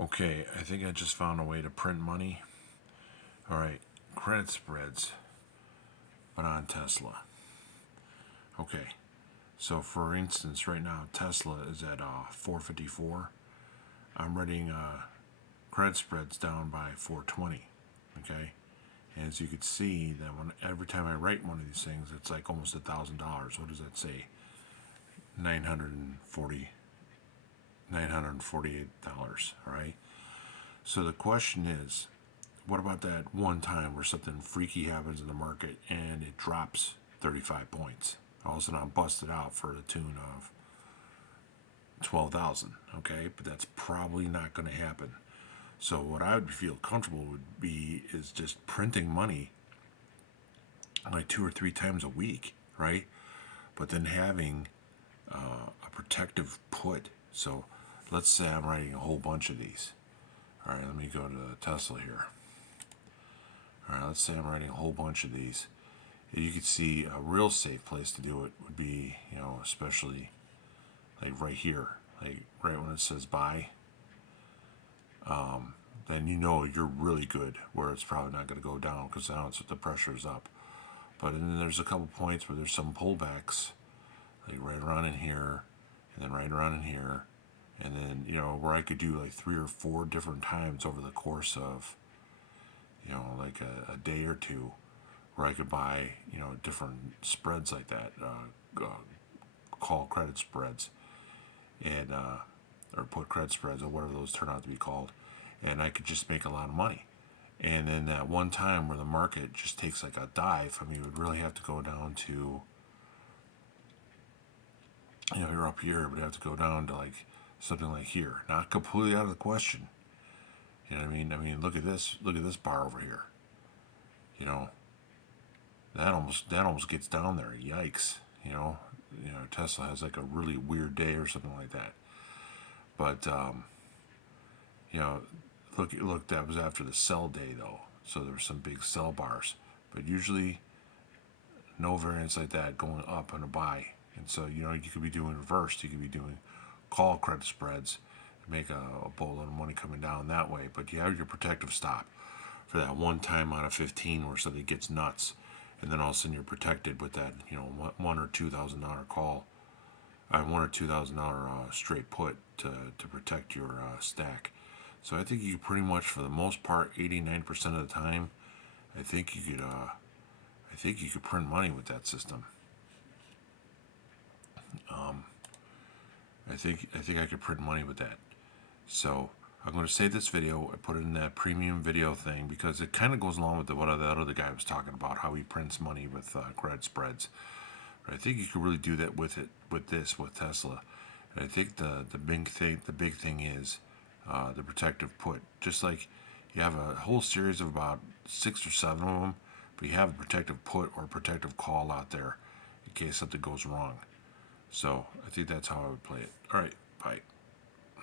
Okay, I think I just found a way to print money. All right, credit spreads, but on Tesla. Okay, so for instance, right now Tesla is at 454. I'm writing credit spreads down by 420. Okay, and as you can see, that every time I write one of these things, it's like almost $1,000. What does that say? 940, $948. All right. So the question is, what about that one time where something freaky happens in the market and it drops 35 points? All of a sudden I'm busted out for the tune of 12,000. Okay, but that's probably not going to happen. So what I would feel comfortable would be is just printing money like 2 or 3 times a week, right? But then having a protective put. So let's say I'm writing a whole bunch of these. All right, let me go to Tesla here. All right, let's say I'm writing a whole bunch of these. You could see a real safe place to do it would be, especially like right here, like right when it says buy. Then you're really good where it's probably not going to go down because now the pressure is up. But then there's a couple points where there's some pullbacks, like right around in here, and then right around in here, and then where I could do like 3 or 4 different times over the course of like a day or two, where I could buy different spreads like that, call credit spreads, and or put credit spreads or whatever those turn out to be called, and I could just make a lot of money. And then that one time where the market just takes like a dive, I mean, it would really have to go down to, you're up here, but you have to go down to like something like here. Not completely out of the question. You know what I mean? I mean, look at this bar over here. That almost gets down there. Yikes. Tesla has like a really weird day or something like that. But look, that was after the sell day though, so there were some big sell bars. But usually, no variance like that going up on a buy. And so you could be doing reversed. You could be doing call credit spreads, make a boatload of money coming down that way. But you have your protective stop for that one time out of 15 where something gets nuts, and then all of a sudden you're protected with that $1,000 or $2,000 call, $1,000 or $2,000 straight put to protect your stack. So I think you pretty much, for the most part, 89% of the time, I think you could print money with that system. I think I could print money with that. So I'm going to save this video. I put it in that premium video thing because it kind of goes along with what the other guy was talking about, how he prints money with credit spreads. But I think you could really do that with Tesla. And I think the big thing is the protective put. Just like you have a whole series of about 6 or 7 of them, but you have a protective put or a protective call out there in case something goes wrong. So I think that's how I would play it. All right, bye.